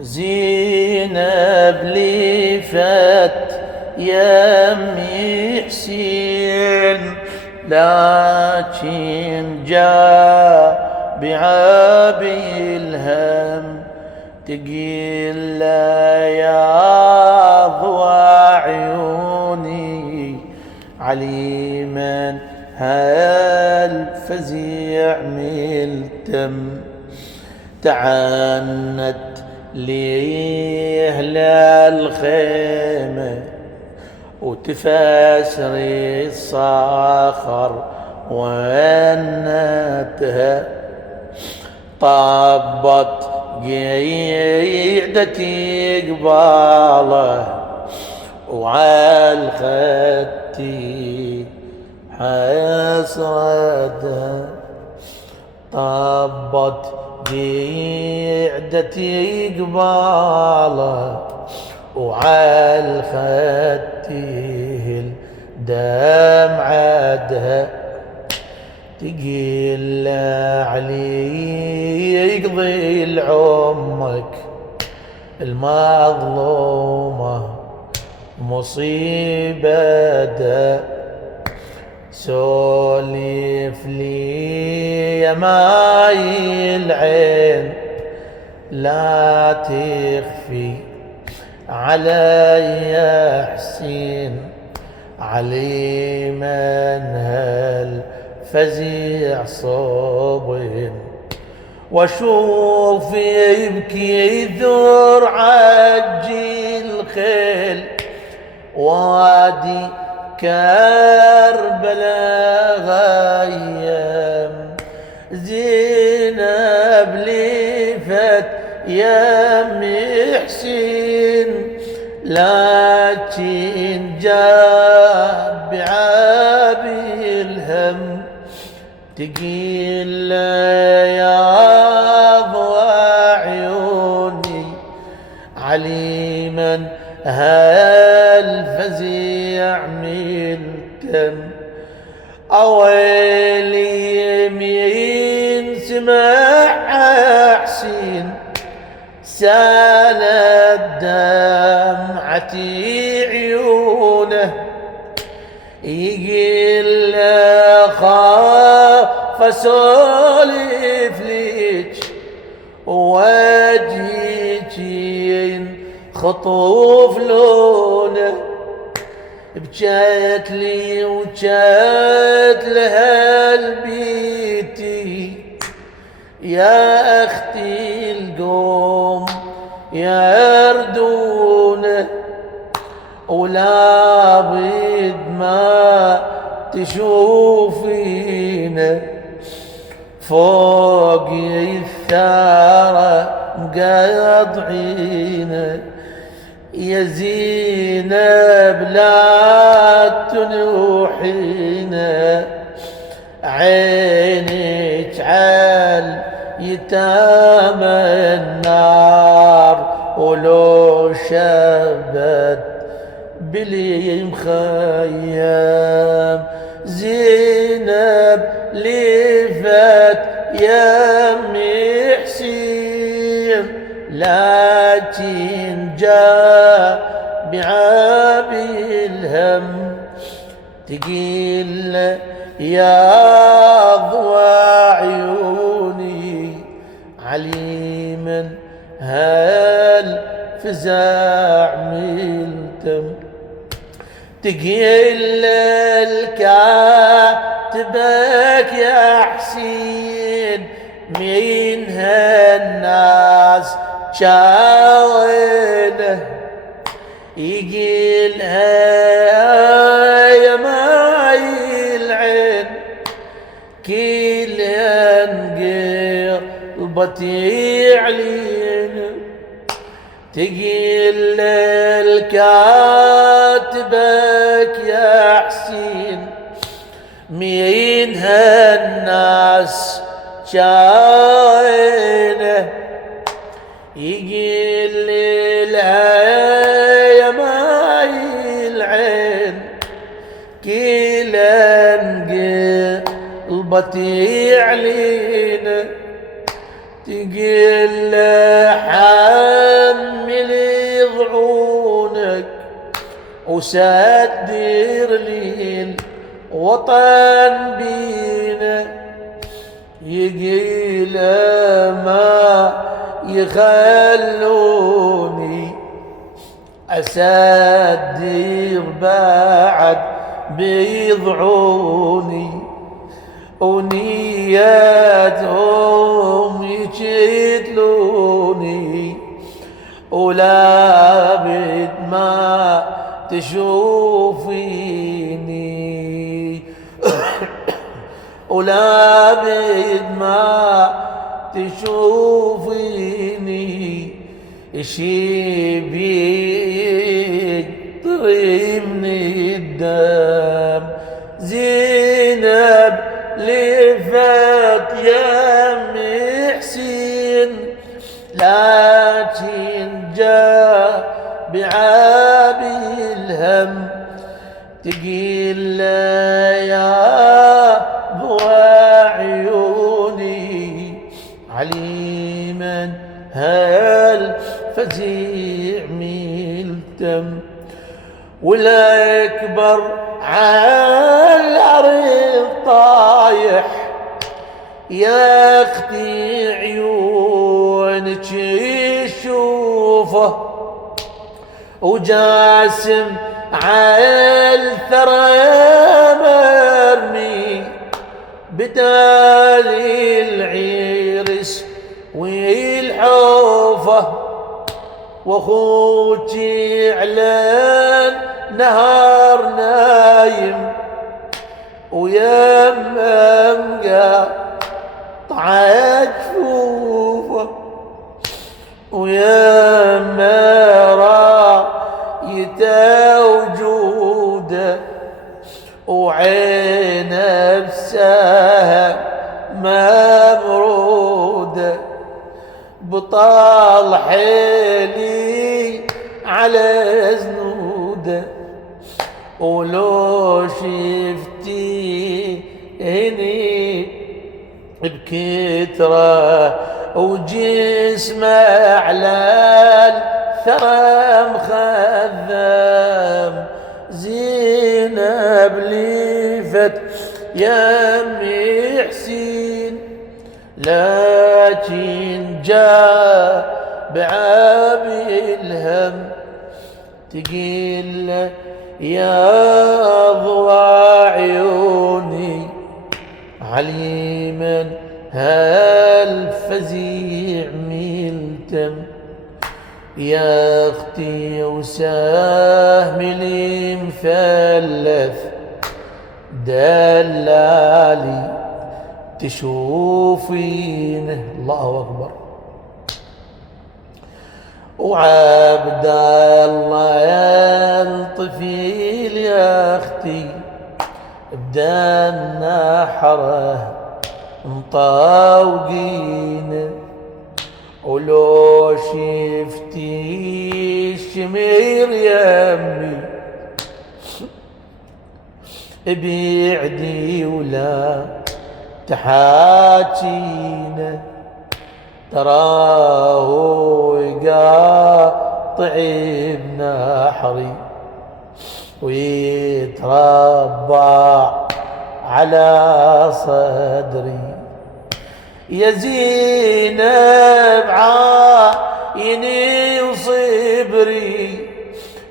زينب لفت يمي حسين، لكن جاء بعبي الهم. تقيل له يا ضوى عيوني علي من هالفزيع ملتم. تعنت ليه للخيمة وتفسري الصخر وانتها. طبت قيعدتي قباله وعالخدي حسرتها. طبت قيعدتي قباله وعالخدي الدمعتها. تقيل علي يقضي لعمك المظلومة مصيبة. سولف لي يا ماي العين لا تخفي علي حسين، علي من هالفزيع صوب. واشوف يبكي ذر عجي الخيل وادي كربلاء غيم. زينب لفت يمي حسين، لكن جاء بعبي الهم. تقيل يا ضوى عيوني علي من هالفزيع ملتم. أويلي يمين سمع حسين سالت دمعتي عيونه. يقول خاف اسولف ليج وجهك خطوف لونه. بجيت لي وجيت لها البيتي يا اختي القوم يا اردونه. ولا بد ما تشوفينا فوق الثارة مقاطعينا. يا زينب لا تنوحينا، عينك عال يتامى النار ولو شبت بلي مخيم. زينب لفت يمي حسين، لكن جاء بعبي الهم. تقيل يا ضوى عيوني علي من هالفزاع ملتم. تقيل الكاتبك يا حسين مين هالناس شاوله. يقيلها يا ماي العين كل ينقر قلبتي علينا. تقيل الكاتبك يا حسين مين هالناس شاينه. يقيل لها يا ماي العين كل قلبتي علينا. تقيل حال وسدر لي الوطن بينا يقيل ما يخلوني أسدر بعد بيضعوني ونياتهم يجدلوني ولا بد ما تشوفيني ولا بد ما تشوفيني شي بيطري من الدم زينب لفت يم حسين لكن جاء بعابي الهم تقيل يا ابو عيوني عليما هالفزيع ملتم والاكبر على الارض طايح يا اختي عيونك يشوفه وجاسم على الثرى مرمي بدال العرس والحوفه واخوك على النهار نايم ويمم قطع جفوفه ويمم رايته وجوده وعينه بسهم ممروده بطال حيلي على زنوده ولو شفتي هني بكتره وجسمه على الثرى مخذم زينب لفت يمي حسين لكن جاء بعابي الهم تقيل يا ضوى عيوني عليما هالفزيع ملتم يا اختي وسهم لي مثلث دلالي تشوفينه الله اكبر وعبد الله الطفيل يا اختي بدا النحره مطاوقين ولو شفتي الشمير يمي بيعدي ولا تحاكينا تراه يقاطع بنحري ويتربع على صدري يا زينب عايني وصبري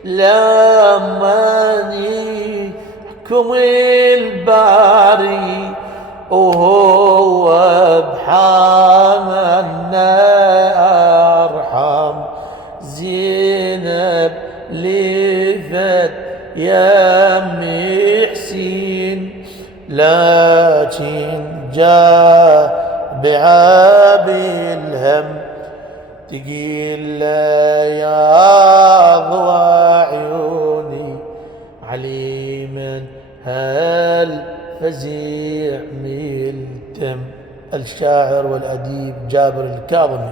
لما يحكم الباري وهو بحالنا أرحم زينب لفت يمي حسين لكن جاء بعابي الهم تقيل يا ضوى عيوني عليما هالفزيع ملتم. الشاعر والأديب جابر الكاظمي.